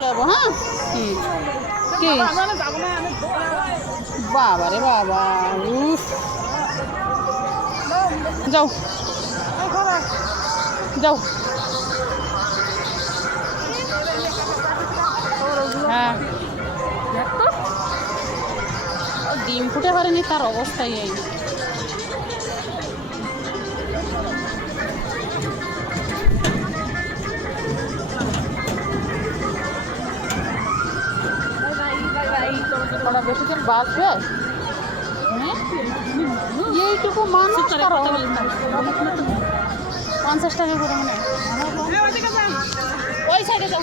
যাবো হ্যাঁ কি বাবা রে বাবা উফ যাও যাও হ্যাঁ ডিম ফুটে পারেনি তার অবস্থাই এই ওরা বেশি দিন বাঁচবে এইটুকু মানুষ 50 টাকা করে মানে ওই সাইডে যাও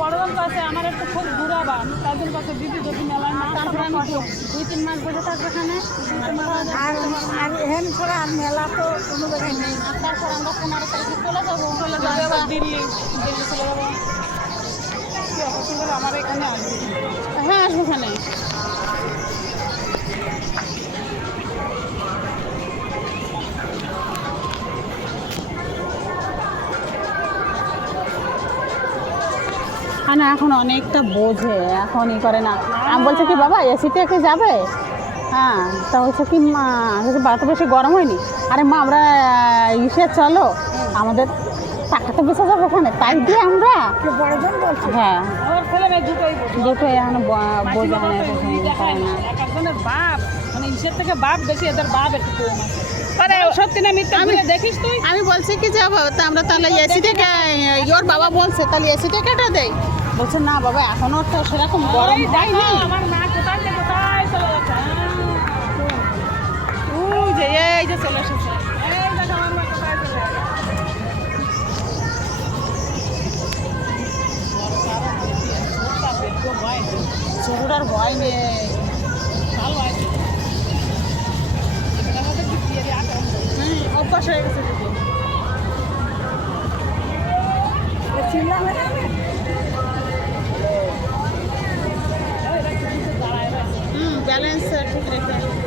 বড়জন কাছে আমার একটু খুব ঘুরাবা তাদের কাছে দিদি যদি মেলায় না তারপরে আমি 2-3 মাস বসে থাকবে এখানে আর এখান ছাড়া আর মেলা তো কোনো জায়গায় নেই তারপর আমরা 15 তারিখে চলে যাবো আবার দিল্লি চলে যাবো আমার এখানে আসবে হ্যাঁ আসবো এখানে না এখন অনেকটা বোঝে এখন ই করে না আমি বলছি কি বাবা এসিতে কি যাবে হ্যাঁ তা হচ্ছে কি মা তো বেশি গরম হয়নি আরে মা আমরা ইসে চলো আমাদের টাকা তো বেঁচে যাবে ওখানে তাই দিয়ে আমরা হ্যাঁ দুটোই এখন বোঝে না বাপ মানে ইসের থেকে বাপ বেশি এদের বাপ একটু কম আছে সত্যি না মিথ্যা দেখিস তুই আমি বলছি কি যাবো তা আমরা তাহলে এসিতে ওর বাবা বলছে তাহলে এসিতে কেটে দেয় বলছে না বাবা এখনো তো সেরকম গরম হয়নি আমার মা কোথায় যে কোথায় চলে যাচ্ছে ওই যে এই যে চলে এসেছে এই দেখো আমার মা কোথায় চলে চোরার ভয় নেই ভালো আছে অভ্যাস হয়ে গেছে ব্যালেন্স ঠিক রেখে